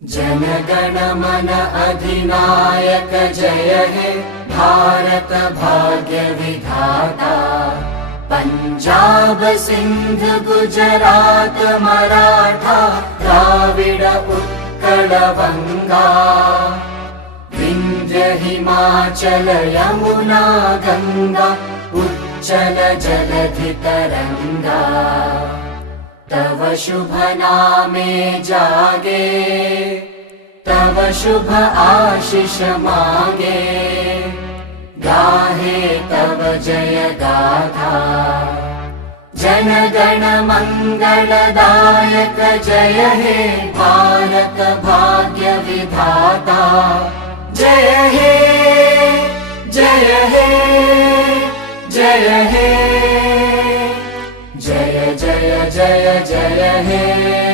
जन गण मन अधिनायक जय हे भारत भाग्य विधाता। पंजाब सिंध गुजरात मराठा द्राविड उत्कल बंगा। विंध्य हिमाचल यमुना गंगा उच्चल जलधि तरंगा। तव शुभ नामे जागे तव शुभ आशीष मांगे। गाहे तव जय गाथा जन गण मंगलदायक जय हे भारत भाग्य विधाता। जय हे जय हे जय हे जय जय जय जय हे।